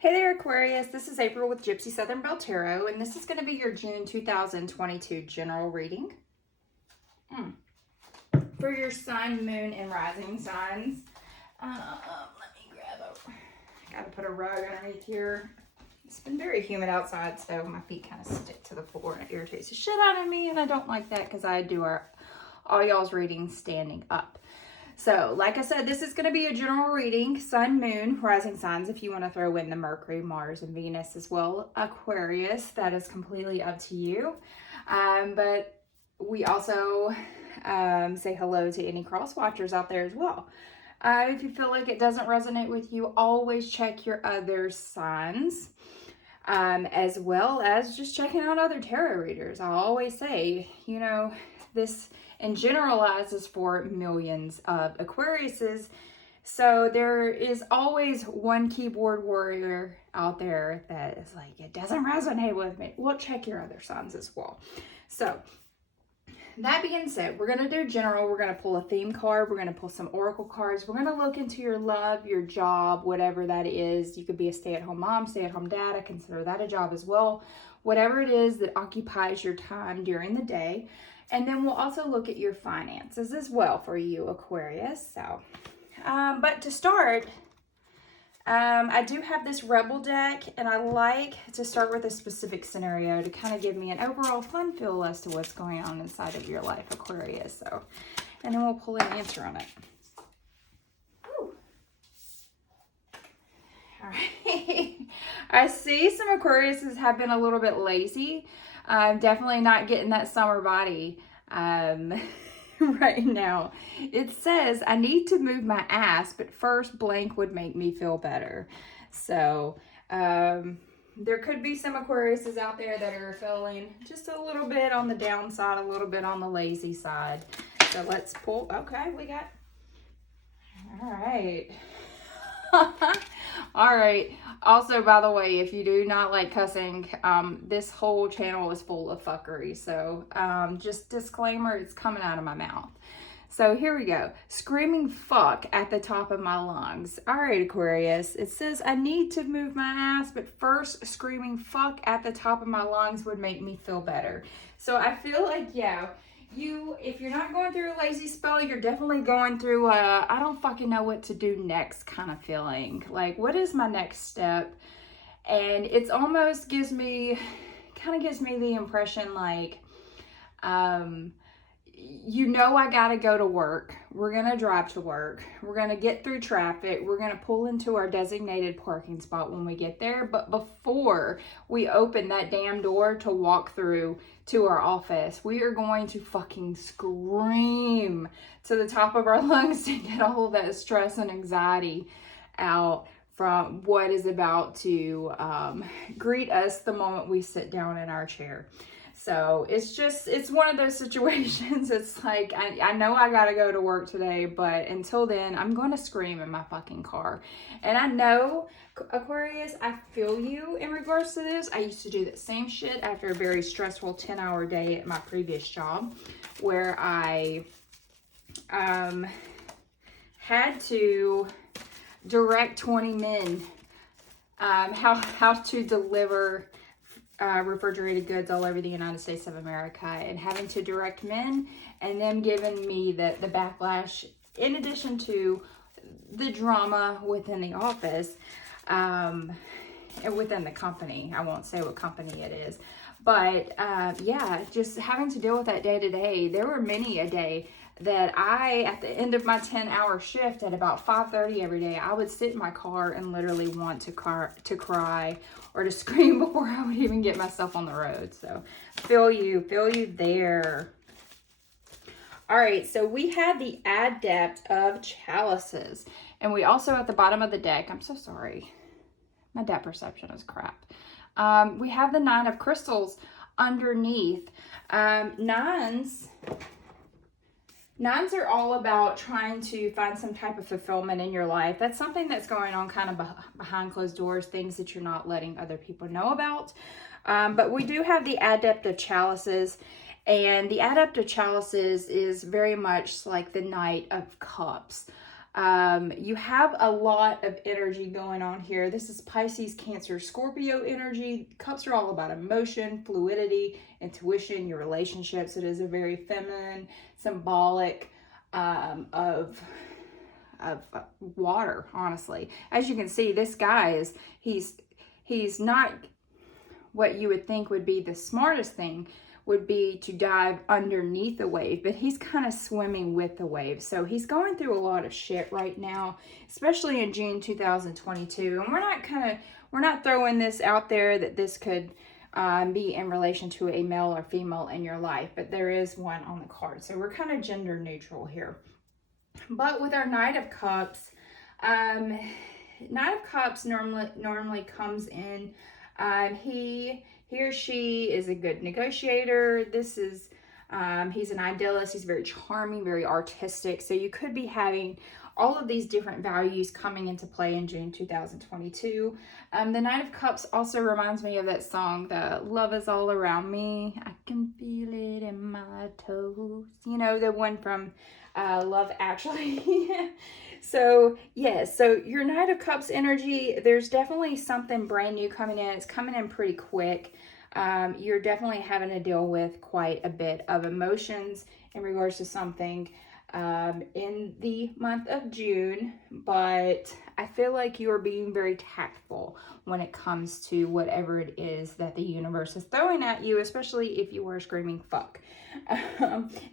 Hey there, Aquarius. This is April with Gypsy Southern Belle Tarot, and this is going to be your June 2022 general reading for your sun, moon, and rising signs. Let me grab I gotta put a rug underneath here. It's been very humid outside, so my feet kind of stick to the floor, and it irritates the shit out of me, and I don't like that because I do all y'all's readings standing up. So, like I said, this is going to be a general reading, sun, moon, rising signs. If you want to throw in the Mercury, Mars, and Venus as well, Aquarius, that is completely up to you. But we also say hello to any cross watchers out there as well. If you feel like it doesn't resonate with you, always check your other signs, as well as just checking out other tarot readers. I always say, this and generalizes for millions of Aquariuses. So there is always one keyboard warrior out there that is like, it doesn't resonate with me. Well, check your other signs as well. So that being said, we're going to do general. We're going to pull a theme card. We're going to pull some oracle cards. We're going to look into your love, your job, whatever that is. You could be a stay-at-home mom, stay-at-home dad. I consider that a job as well. Whatever it is that occupies your time during the day. And then we'll also look at your finances as well for you, Aquarius. So, but to start, I do have this Rebel deck, and I like to start with a specific scenario to kind of give me an overall fun feel as to what's going on inside of your life, Aquarius. So, and then we'll pull an answer on it. Whew. All right. I see some Aquariuses have been a little bit lazy. I'm definitely not getting that summer body right now. It says, I need to move my ass, but first blank would make me feel better. So there could be some Aquariuses out there that are feeling just a little bit on the downside, a little bit on the lazy side. So let's pull. Okay, we got. All right. All right. Also, by the way, if you do not like cussing, this whole channel is full of fuckery. So, just disclaimer, it's coming out of my mouth. So here we go. Screaming fuck at the top of my lungs. All right, Aquarius. It says, I need to move my ass, but first screaming fuck at the top of my lungs would make me feel better. So I feel like, yeah, if you're not going through a lazy spell, you're definitely going through a I don't fucking know what to do next kind of feeling. Like, what is my next step? And it's almost gives me the impression like, I gotta go to work. We're gonna drive to work. We're gonna get through traffic. We're gonna pull into our designated parking spot when we get there. But before we open that damn door to walk through to our office, we are going to fucking scream to the top of our lungs to get all of that stress and anxiety out from what is about to greet us the moment we sit down in our chair. So it's one of those situations. It's like, I know I gotta go to work today, but until then, I'm going to scream in my fucking car. And I know, Aquarius, I feel you in regards to this. I used to do the same shit after a very stressful 10-hour day at my previous job, where I had to direct 20 men how to deliver refrigerated goods all over the United States of America, and having to direct men and them giving me the backlash, in addition to the drama within the office, and within the company. I won't say what company it is, but yeah, just having to deal with that day to day. There were many a day that at the end of my 10-hour shift at about 5:30 every day, I would sit in my car and literally want to cry or to scream before I would even get myself on the road. So feel you there. All right, so we had the Adept of Chalices, and we also at the bottom of the deck, I'm so sorry, my depth perception is crap. We have the Nine of Crystals underneath. Nines are all about trying to find some type of fulfillment in your life. That's something that's going on kind of behind closed doors, things that you're not letting other people know about. But we do have the Adept of Chalices, and the Adept of Chalices is very much like the Knight of Cups. You have a lot of energy going on here. This is Pisces, Cancer, Scorpio energy. Cups are all about emotion, fluidity, intuition, your relationships. It is a very feminine, symbolic of water, honestly. As you can see, this guy is, he's not what you would think would be the smartest thing would be to dive underneath the wave, but he's kind of swimming with the wave. So he's going through a lot of shit right now, especially in June 2022. And we're not throwing this out there that this could be in relation to a male or female in your life, but there is one on the card. So we're kind of gender neutral here. But with our Knight of Cups, Knight of Cups normally comes in, he or she is a good negotiator. This is, he's an idealist. He's very charming, very artistic. So you could be having all of these different values coming into play in June 2022. The Knight of Cups also reminds me of that song, the Love Is All Around Me. I can feel it in my toes. You know, the one from Love Actually. So, yes, so your Knight of Cups energy, there's definitely something brand new coming in. It's coming in pretty quick. You're definitely having to deal with quite a bit of emotions in regards to something in the month of June, but I feel like you are being very tactful when it comes to whatever it is that the universe is throwing at you, especially if you are screaming fuck,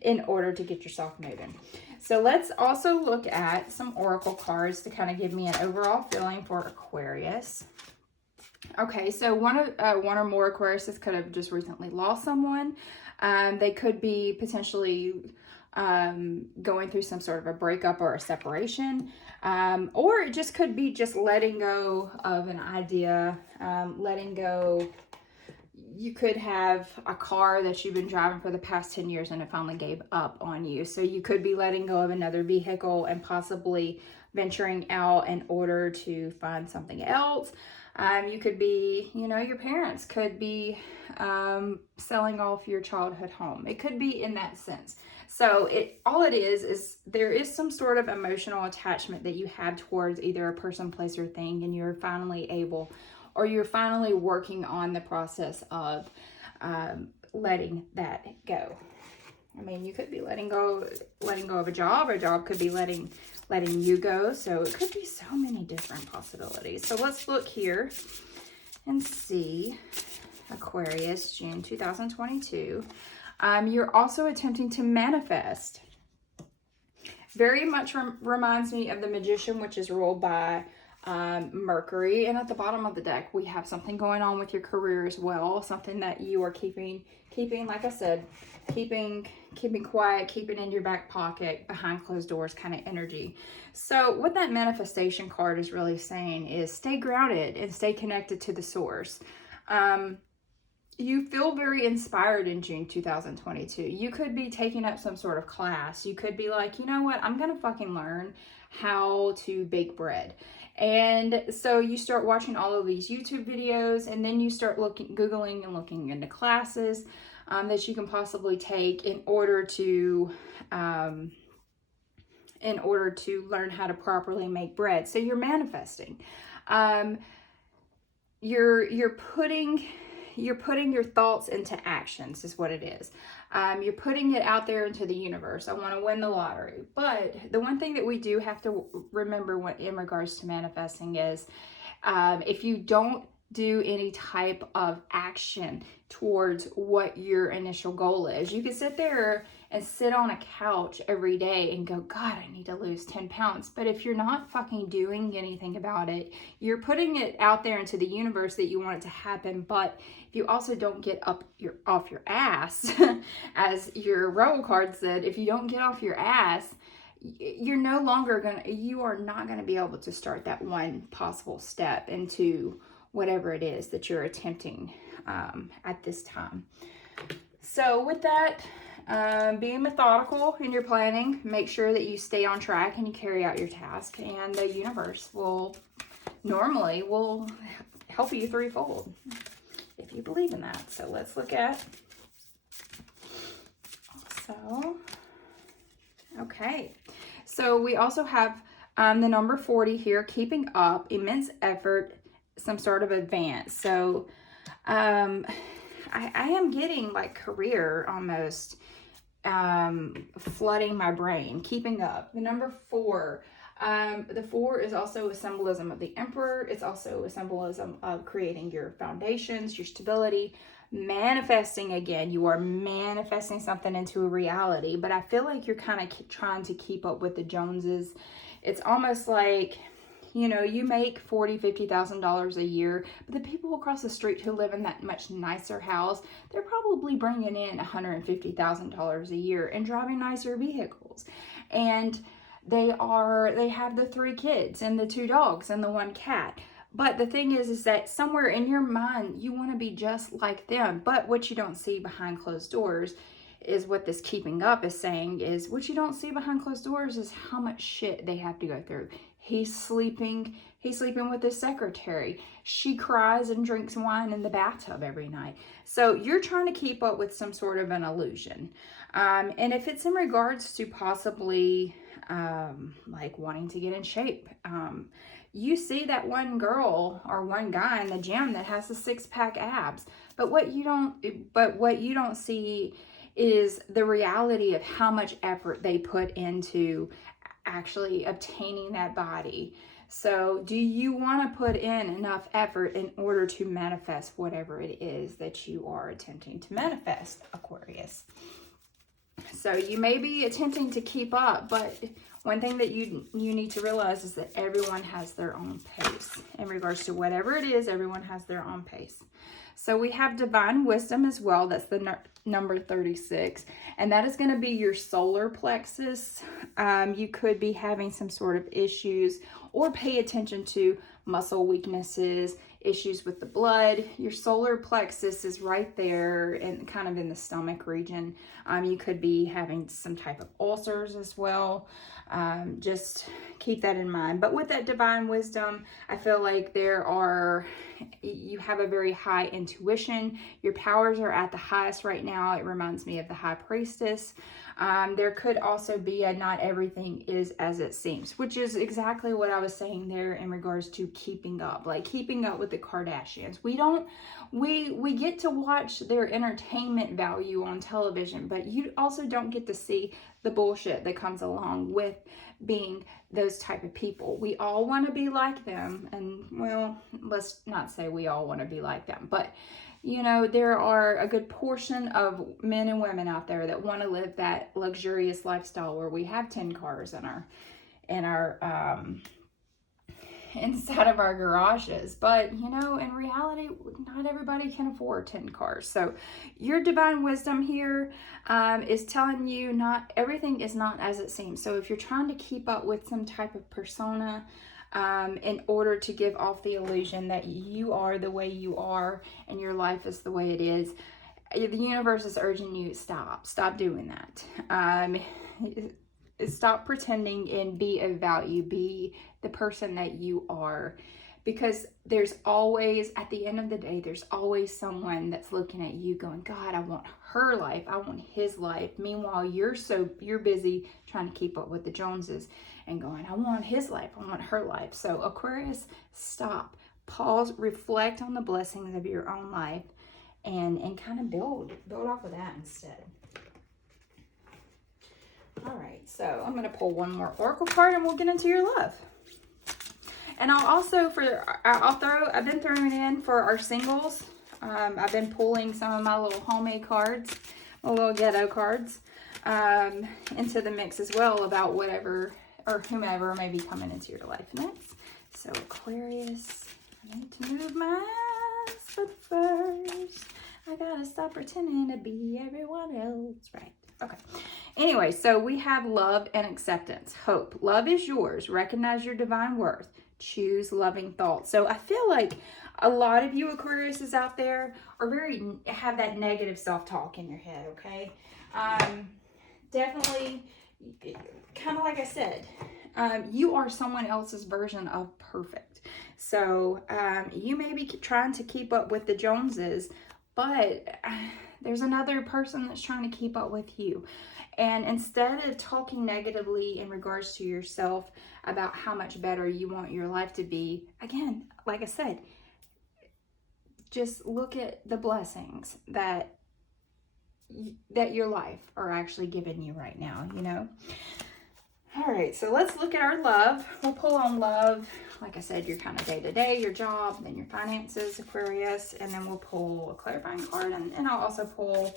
in order to get yourself moving. So let's also look at some oracle cards to kind of give me an overall feeling for Aquarius. Okay, so one or more Aquariuses could have just recently lost someone. They could be potentially going through some sort of a breakup or a separation, or it just could be just letting go of an idea, letting go. You could have a car that you've been driving for the past 10 years and it finally gave up on you. So you could be letting go of another vehicle and possibly venturing out in order to find something else. You could be, you know, your parents could be selling off your childhood home. It could be in that sense. So all it is there is some sort of emotional attachment that you have towards either a person, place, or thing, and you're finally able, or you're finally working on the process of letting that go. I mean, you could be letting go of a job, or a job could be letting you go. So it could be so many different possibilities. So let's look here and see Aquarius, June 2022. You're also attempting to manifest. Very much reminds me of the Magician, which is ruled by Mercury. And at the bottom of the deck, we have something going on with your career as well. Something that you are keeping, like I said, keeping quiet, keeping in your back pocket, behind closed doors kind of energy. So what that manifestation card is really saying is stay grounded and stay connected to the source. You feel very inspired in June 2022. You could be taking up some sort of class. You could be like, you know what, I'm going to fucking learn how to bake bread. And so you start watching all of these YouTube videos, and then you start Googling and looking into classes that you can possibly take in order to learn how to properly make bread. So you're manifesting. You're putting your thoughts into actions is what it is. You're putting it out there into the universe. I want to win the lottery. But the one thing that we do have to remember in regards to manifesting is if you don't do any type of action towards what your initial goal is, you can sit there and sit on a couch every day and go, God, I need to lose 10 pounds. But if you're not fucking doing anything about it, you're putting it out there into the universe that you want it to happen. But if you also don't get off your ass, as your Rebel card said, if you don't get off your ass, you are not going to be able to start that one possible step into whatever it is that you're attempting at this time. So with that, being methodical in your planning, make sure that you stay on track and you carry out your task, and the universe will help you threefold if you believe in that. So let's look at okay. So we also have The number 40 here, keeping up, immense effort, some sort of advance. So I am getting like career almost flooding my brain, keeping up. The number 4, the 4 is also a symbolism of the Emperor. It's also a symbolism of creating your foundations, your stability, manifesting again. You are manifesting something into a reality, but I feel like you're kind of trying to keep up with the Joneses. It's almost like, you know, you make $40,000-$50,000 a year, but the people across the street who live in that much nicer house, they're probably bringing in $150,000 a year and driving nicer vehicles. And they have the 3 kids and the 2 dogs and the 1 cat. But the thing is that somewhere in your mind, you want to be just like them. But what you don't see behind closed doors is what this keeping up is saying is what you don't see behind closed doors is how much shit they have to go through. He's sleeping with his secretary. She cries and drinks wine in the bathtub every night. So you're trying to keep up with some sort of an illusion. And if it's in regards to possibly like wanting to get in shape, you see that one girl or one guy in the gym that has the 6-pack abs, but what you don't see is the reality of how much effort they put into actually obtaining that body. So do you want to put in enough effort in order to manifest whatever it is that you are attempting to manifest, Aquarius? So you may be attempting to keep up, but one thing that you need to realize is that everyone has their own pace. In regards to whatever it is, everyone has their own pace. So we have divine wisdom as well. That's the number 36. And that is going to be your solar plexus. You could be having some sort of issues or pay attention to muscle weaknesses, issues with the blood. Your solar plexus is right there and kind of in the stomach region. You could be having some type of ulcers as well. Just keep that in mind. But with that divine wisdom, I feel like you have a very high intuition. Your powers are at the highest right now. It reminds me of the high priestess. There could also be a not everything is as it seems, which is exactly what I was saying there in regards to keeping up, like keeping up with the Kardashians. We get to watch their entertainment value on television, but you also don't get to see the bullshit that comes along with being those type of people. We all want to be like them, and well, let's not say we all want to be like them, but you know, there are a good portion of men and women out there that want to live that luxurious lifestyle where we have 10 cars in our inside of our garages. But you know, in reality, not everybody can afford 10 cars. So your divine wisdom here is telling you not everything is not as it seems. So if you're trying to keep up with some type of persona, in order to give off the illusion that you are the way you are and your life is the way it is, the universe is urging you, stop doing that. Stop pretending and be of value. Be the person that you are, because there's always, at the end of the day, there's always someone that's looking at you going, God, I want her life, I want his life. Meanwhile, you're busy trying to keep up with the Joneses and going, I want his life, I want her life. So Aquarius, stop, pause, reflect on the blessings of your own life, and kind of build off of that instead. All right, so I'm going to pull one more oracle card and we'll get into your love. And I'll also, I've been throwing in for our singles. I've been pulling some of my little homemade cards, my little ghetto cards, into the mix as well about whatever or whomever may be coming into your life next. So Aquarius, I need to move my eyes, but first I gotta stop pretending to be everyone else, right? Okay. Anyway, so we have love and acceptance. Hope. Love is yours. Recognize your divine worth. Choose loving thoughts. So I feel like a lot of you Aquariuses out there are have that negative self-talk in your head, okay? Definitely, kind of like I said, you are someone else's version of perfect. So you may be trying to keep up with the Joneses, but there's another person that's trying to keep up with you. And instead of talking negatively in regards to yourself about how much better you want your life to be, again, like I said, just look at the blessings that your life are actually giving you right now, you know? All right, so let's look at our love. We'll pull on love. Like I said, your kind of day-to-day, your job, then your finances, Aquarius, and then we'll pull a clarifying card, and I'll also pull,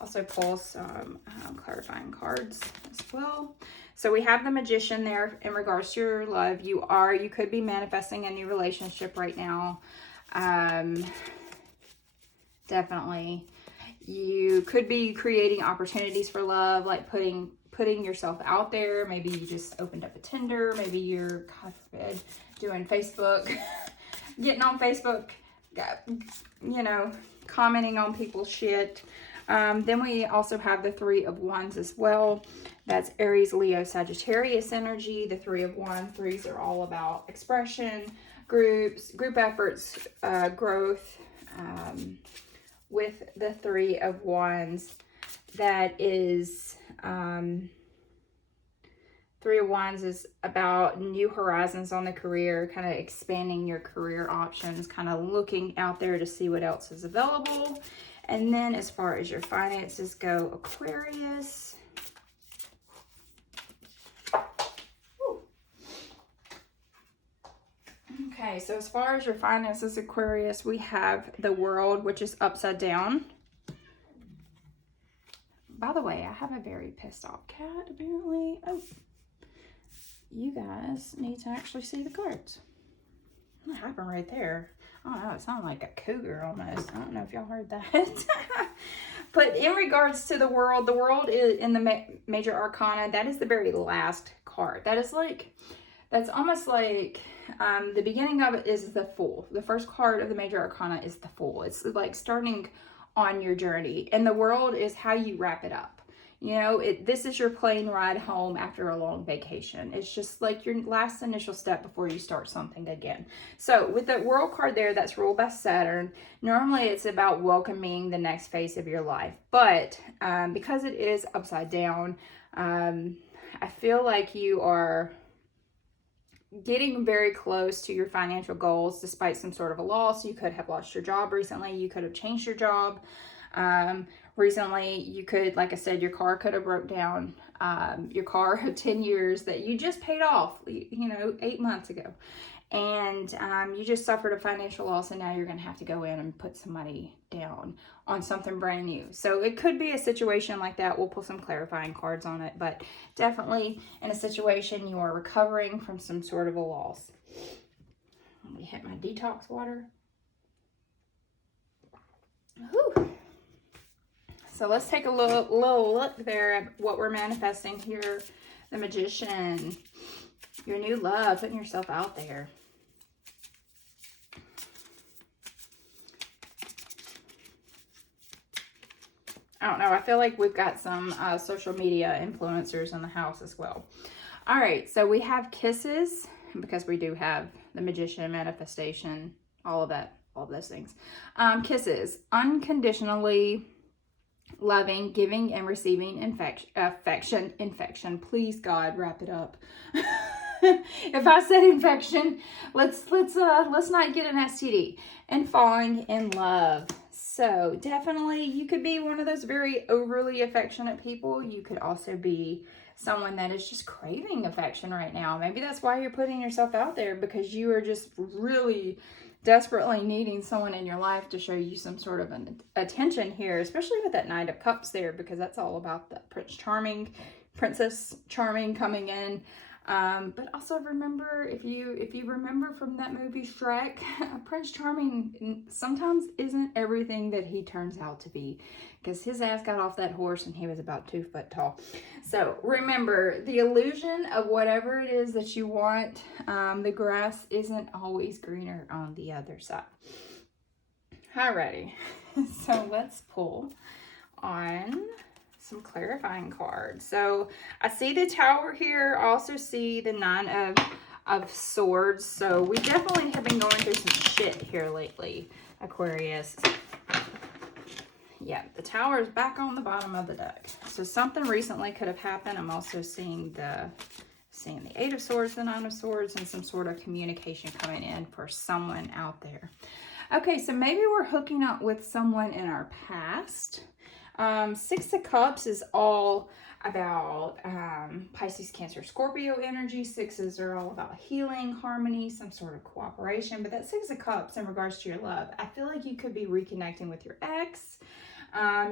also pull some clarifying cards as well. So we have the Magician there in regards to your love. You could be manifesting a new relationship right now. Definitely. You could be creating opportunities for love, like putting yourself out there. Maybe you just opened up a Tinder. Maybe you're, God forbid, doing Facebook, getting on Facebook, you know, commenting on people's shit. Then we also have the Three of Wands as well. That's Aries, Leo, Sagittarius energy. The Three of Wands. Threes are all about expression, group efforts, growth. With the Three of Wands, that is, Three of Wands is about new horizons on the career, kind of expanding your career options, kind of looking out there to see what else is available. And then as far as your finances go, Aquarius. Ooh. Okay, so as far as your finances, Aquarius, we have the World, which is upside down. By the way, I have a very pissed off cat, apparently. Oh, you guys need to actually see the cards. What happened right there? I don't know, it sounded like a cougar almost. I don't know if y'all heard that. But in regards to the World is in the Major Arcana. That is the very last card. That's almost like the beginning of it is the Fool. The first card of the Major Arcana is the Fool. It's like starting on your journey. And the World is how you wrap it up. You know, this is your plane ride home after a long vacation. It's just like your last initial step before you start something again. So with the World card there, that's ruled by Saturn. Normally it's about welcoming the next phase of your life. But because it is upside down, I feel like you are getting very close to your financial goals despite some sort of a loss. You could have lost your job recently. You could have changed your job. Recently, you could, like I said, your car could have broke down. Your car of 10 years that you just paid off, 8 months ago. And you just suffered a financial loss, and now you're going to have to go in and put some money down on something brand new. So it could be a situation like that. We'll pull some clarifying cards on it, but definitely in a situation you are recovering from some sort of a loss. Let me hit my detox water. Whew. So let's take a little look there at what we're manifesting here. The Magician, your new love, putting yourself out there. I don't know. I feel like we've got some social media influencers in the house as well. All right. So we have kisses, because we do have the Magician, manifestation, all of that, all of those things. Kisses, unconditionally loving, giving, and receiving infection. Please, God, wrap it up. If I said infection, let's not get an STD. And falling in love. So definitely, you could be one of those very overly affectionate people. You could also be someone that is just craving affection right now. Maybe that's why you're putting yourself out there, because you are just really desperately needing someone in your life to show you some sort of an attention here, especially with that Knight of Cups there, because that's all about the Princess Charming coming in. But also remember, if you remember from that movie Shrek, Prince Charming sometimes isn't everything that he turns out to be, because his ass got off that horse and he was about 2 foot tall. So remember, the illusion of whatever it is that you want, the grass isn't always greener on the other side. Alrighty, so let's pull on some clarifying cards. So I see the Tower here. I also see the Nine of Swords. So we definitely have been going through some shit here lately, Aquarius. Yeah, the Tower is back on the bottom of the deck. So something recently could have happened. I'm also seeing the Eight of Swords, the Nine of Swords, and some sort of communication coming in for someone out there. Okay, so maybe we're hooking up with someone in our past. Six of Cups is all about Pisces, Cancer, Scorpio energy. Sixes are all about healing, harmony, some sort of cooperation. But that Six of Cups in regards to your love, I feel like you could be reconnecting with your ex.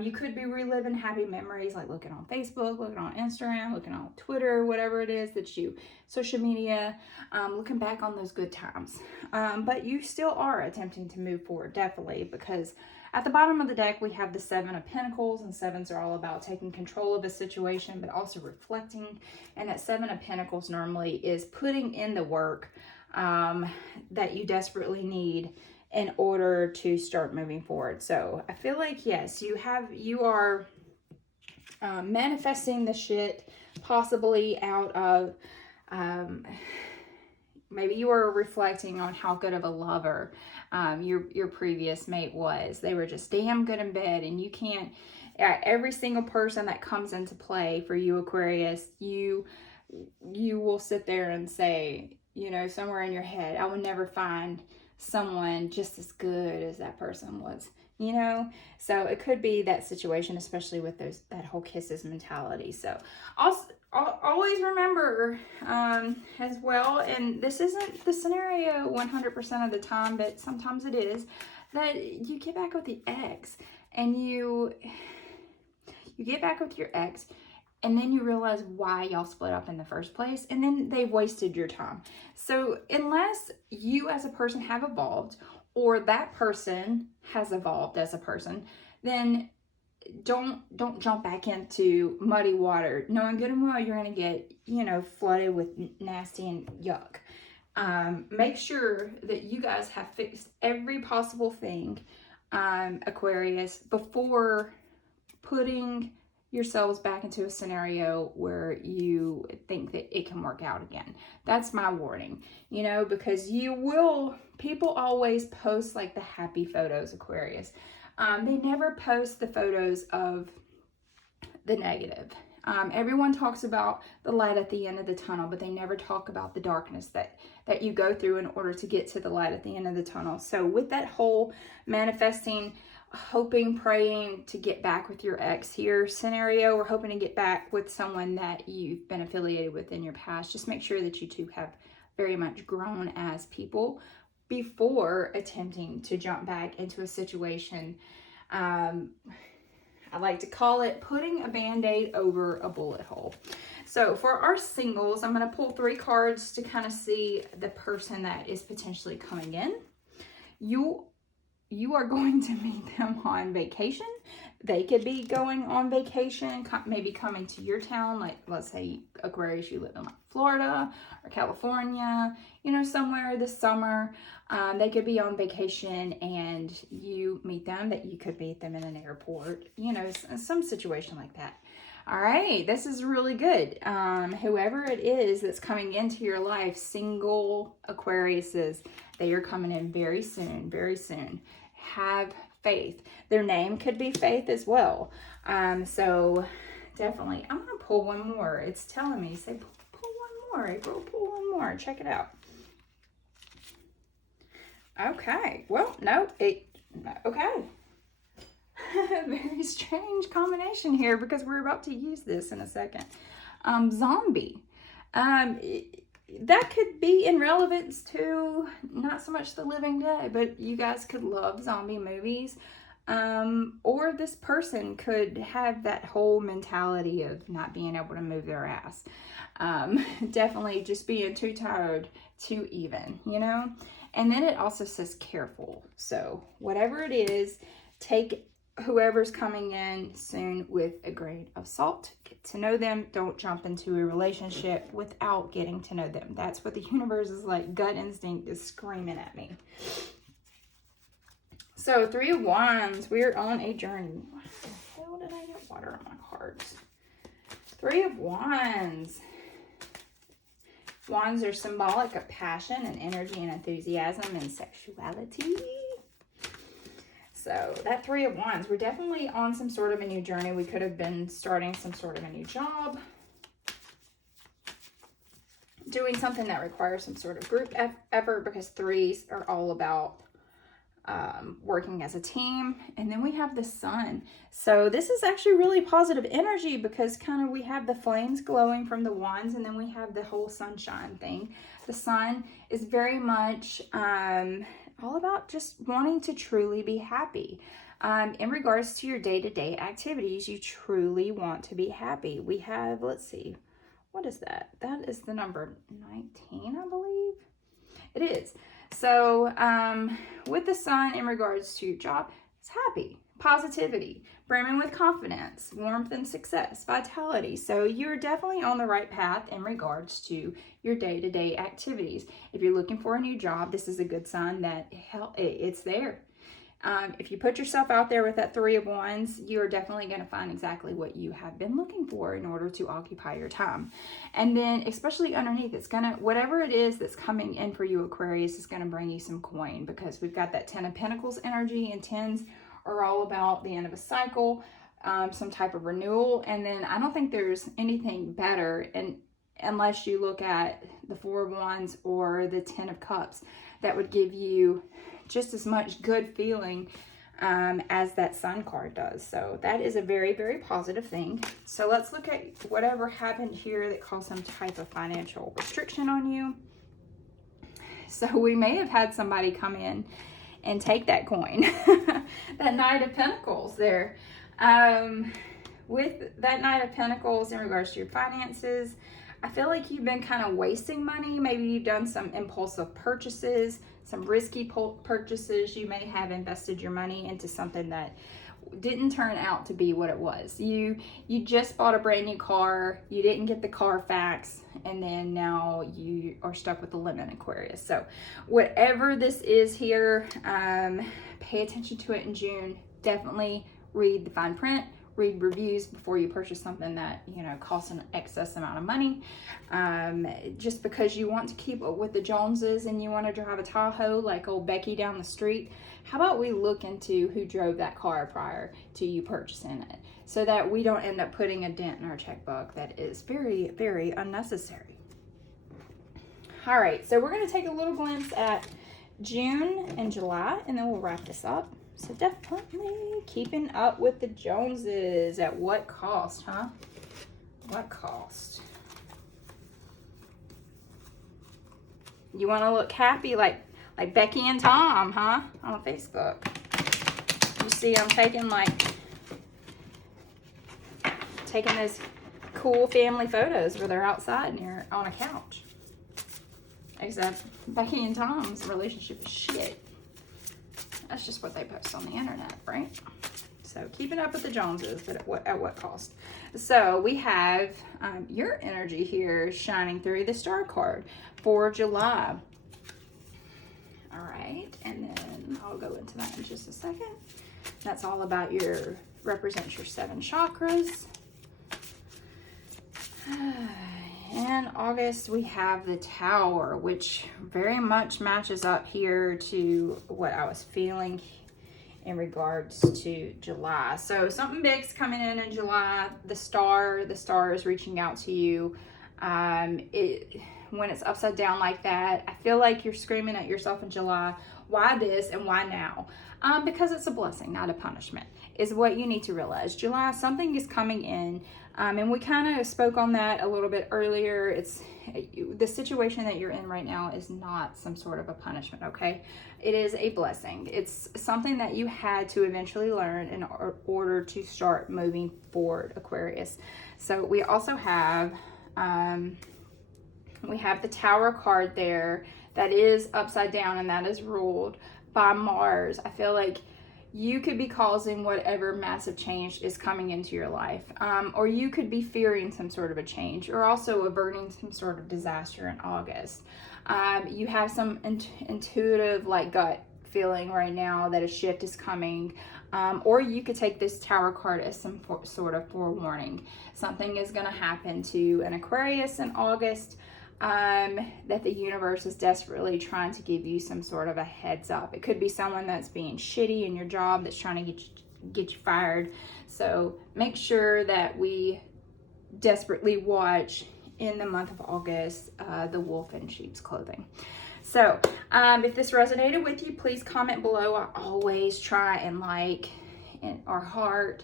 You could be reliving happy memories, like looking on Facebook, looking on Instagram, looking on Twitter, whatever it is that you, social media, looking back on those good times. But you still are attempting to move forward, definitely, because at the bottom of the deck, we have the Seven of Pentacles, and sevens are all about taking control of a situation, but also reflecting. And that Seven of Pentacles normally is putting in the work that you desperately need in order to start moving forward. So I feel like, yes, you are manifesting the shit possibly out of, maybe you are reflecting on how good of a lover your previous mate was. They were just damn good in bed, and you can't, every single person that comes into play for you, Aquarius, you will sit there and say, you know, somewhere in your head, I will never find someone just as good as that person was, you know. So it could be that situation, especially with that whole kisses mentality. So also always remember as well, and this isn't the scenario 100% of the time, but sometimes it is, that you get back with the ex, and you get back with your ex, and then you realize why y'all split up in the first place, and then they've wasted your time. So unless you as a person have evolved, or that person has evolved as a person, then don't jump back into muddy water, knowing good and well you're going to get, you know, flooded with nasty and yuck. Make sure that you guys have fixed every possible thing, Aquarius, before putting yourselves back into a scenario where you think that it can work out again. That's my warning, you know, because people always post like the happy photos, Aquarius. They never post the photos of the negative. Everyone talks about the light at the end of the tunnel, but they never talk about the darkness that you go through in order to get to the light at the end of the tunnel. So with that whole manifesting, hoping, praying to get back with your ex here scenario, or hoping to get back with someone that you've been affiliated with in your past, just make sure that you two have very much grown as people before attempting to jump back into a situation. I like to call it putting a band-aid over a bullet hole. So for our singles, I'm going to pull 3 cards to kind of see the person that is potentially coming in. You are going to meet them on vacation. They could be going on vacation, maybe coming to your town. Like, let's say, Aquarius, you live in like Florida or California, you know, somewhere this summer. They could be on vacation and you meet them, that you could meet them in an airport, you know, some situation like that. All right, this is really good. Whoever it is that's coming into your life, single Aquariuses, they are coming in very soon, very soon. Have faith. Their name could be Faith as well. So definitely, I'm going to pull one more. It's telling me, say, pull one more, April, pull one more. Check it out. Okay, well, no, okay. Very strange combination here, because we're about to use this in a second. Zombie. That could be in relevance to not so much the living dead, but you guys could love zombie movies. Or this person could have that whole mentality of not being able to move their ass. Definitely just being too tired, too even, you know? And then it also says careful. So whatever it is, take whoever's coming in soon with a grain of salt. Get to know them. Don't jump into a relationship without getting to know them. That's what the universe is like. Gut instinct is screaming at me. So 3 of Wands, we're on a journey. What the hell did I get water on my cards? 3 of Wands. Wands are symbolic of passion and energy and enthusiasm and sexuality. So that Three of Wands, we're definitely on some sort of a new journey. We could have been starting some sort of a new job, doing something that requires some sort of group effort, because threes are all about working as a team. And then we have the Sun. So this is actually really positive energy, because kind of we have the flames glowing from the Wands, and then we have the whole sunshine thing. The Sun is very much all about just wanting to truly be happy. In regards to your day-to-day activities, you truly want to be happy. We have, let's see, what is that? That is the number 19, I believe. It is. So with the Sun, in regards to your job, it's happy, positivity, brimming with confidence, warmth and success, vitality. So you're definitely on the right path in regards to your day-to-day activities. If you're looking for a new job, this is a good sign that it's there. If you put yourself out there with that Three of Wands, you're definitely going to find exactly what you have been looking for in order to occupy your time. And then especially underneath, it's going to, whatever it is that's coming in for you, Aquarius, is going to bring you some coin, because we've got that Ten of Pentacles energy, and tens are all about the end of a cycle, some type of renewal. And then I don't think there's anything better, and unless you look at the Four of Wands or the Ten of Cups, that would give you just as much good feeling as that Sun card does. So that is a very, very positive thing. So let's look at whatever happened here that caused some type of financial restriction on you. So we may have had somebody come in and take that coin. That Knight of Pentacles there. With that Knight of Pentacles, in regards to your finances, I feel like you've been kind of wasting money. Maybe you've done some impulsive purchases, some risky purchases. You may have invested your money into something that didn't turn out to be what it was. You just bought a brand new car, you didn't get the Carfax, and then now you are stuck with the limit, Aquarius. So whatever this is here, pay attention to it in June. Definitely read the fine print, read reviews before you purchase something that, you know, costs an excess amount of money. Just because you want to keep up with the Joneses and you want to drive a Tahoe like old Becky down the street, how about we look into who drove that car prior to you purchasing it, so that we don't end up putting a dent in our checkbook that is very, very unnecessary. All right, so we're going to take a little glimpse at June and July, and then we'll wrap this up. So definitely keeping up with the Joneses. At what cost, huh? What cost? You want to look happy like Becky and Tom, huh? On Facebook. You see, I'm taking those cool family photos where they're outside near on a couch. Except Becky and Tom's relationship is shit. That's just what they post on the internet, right? So keeping up with the Joneses, but at what cost? So we have your energy here shining through the Star card for July. All right, and then I'll go into that in just a second. That's all about represents your 7 chakras. In August, we have the Tower, which very much matches up here to what I was feeling in regards to July. So something big's coming in July. The star is reaching out to you. When it's upside down like that, I feel like you're screaming at yourself in July, why this and why now? Because it's a blessing, not a punishment, is what you need to realize. July, something is coming in. And we kind of spoke on that a little bit earlier. It's the situation that you're in right now is not some sort of a punishment, okay? It is a blessing. It's something that you had to eventually learn in order to start moving forward, Aquarius. So we also have, the Tower card there that is upside down, and that is ruled by Mars. I feel like you could be causing whatever massive change is coming into your life. Or you could be fearing some sort of a change, or also averting some sort of disaster in August. You have some intuitive gut feeling right now that a shift is coming. Or you could take this Tower card as some sort of forewarning. Something is going to happen to an Aquarius in August. that the universe is desperately trying to give you some sort of a heads up. It could be someone that's being shitty in your job that's trying to get you fired. So make sure that we desperately watch in the month of August, the wolf in sheep's clothing. So if this resonated with you, please comment below. I always try and like or heart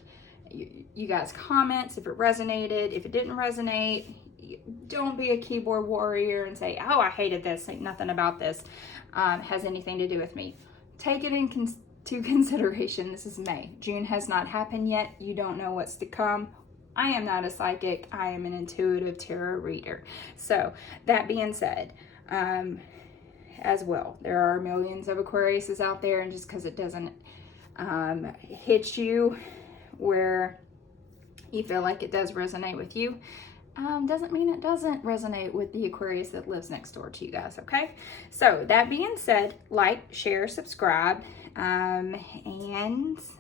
you guys' comments if it resonated. If it didn't resonate, don't be a keyboard warrior and say, oh, I hated this, ain't nothing about this has anything to do with me. Take it into consideration. This is May. June has not happened yet. You don't know what's to come. I am not a psychic. I am an intuitive tarot reader. So that being said, as well, there are millions of Aquariuses out there, and just because it doesn't hit you where you feel like it does resonate with you, doesn't mean it doesn't resonate with the Aquarius that lives next door to you guys, okay? So that being said, like, share, subscribe, and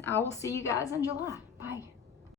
I will see you guys in July. Bye.